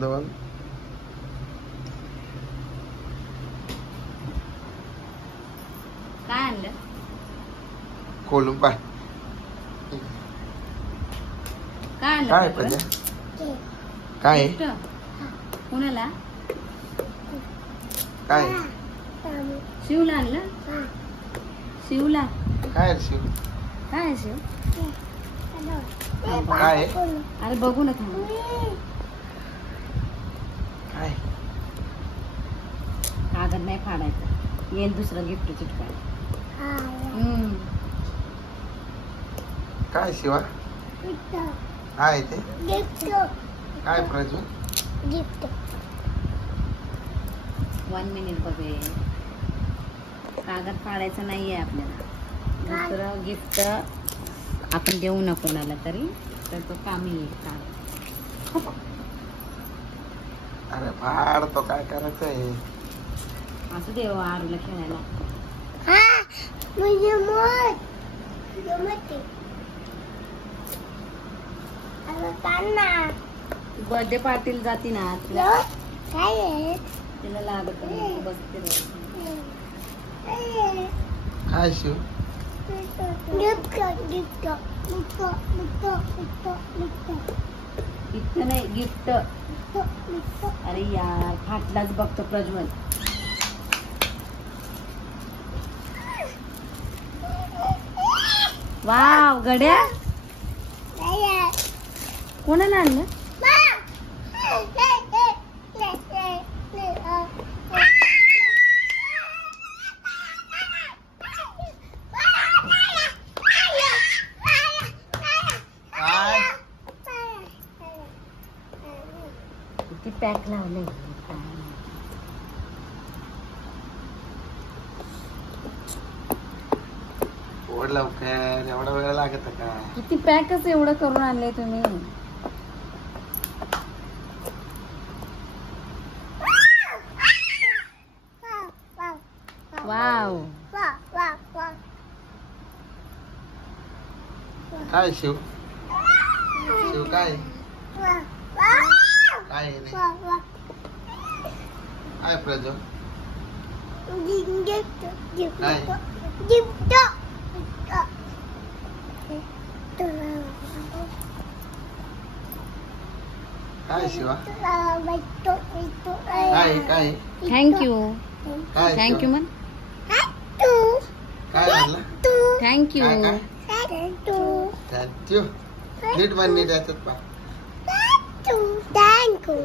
2 काय आणलं? खोलून पाय. काय आणलं? काय पण काय गिफ्ट? कोणाला? काय शिवला आणलं? शिवला काय रे शिव? काय आहे शिव? काय अरे बघू ना थांब. काय कागद नाही फाडायचं, येईल दुसरं गिफ्ट चिटकायचं. काय शिवा? काय ते काय प्रजू? 1 मिनिट बघे. कागद फाडायचं नाहीये आपल्याला. दुसरं गिफ्ट आपण देऊ ना कोणाला तरी, तर तो कामी येईल. कागद अरे फाड तो, काय करायचं आहे? असं देव आरूला खेळायला. बर्थडे पार्टीला जाती ना, तिला लागत बसते. काय शिव? इथं नाही गिफ्ट. अरे यार फाटलाच बघतो प्रज्वल. वाव गड्या. कोणाला आणलं? किती पॅक लावले. ओढ लवकर, एवढा वेळ लागत का? किती पॅकच एवढं करून आणले तुम्ही. वाव. काय शिव? शिव काय काय काय प्रजू? काय शिवा? काय काय थँक्यू. काय थँक्यू म्हण. काय म्हणलं? थँक्यू. थँक्यू. नीट म्हण, नीट याच्यात पा. Thank you.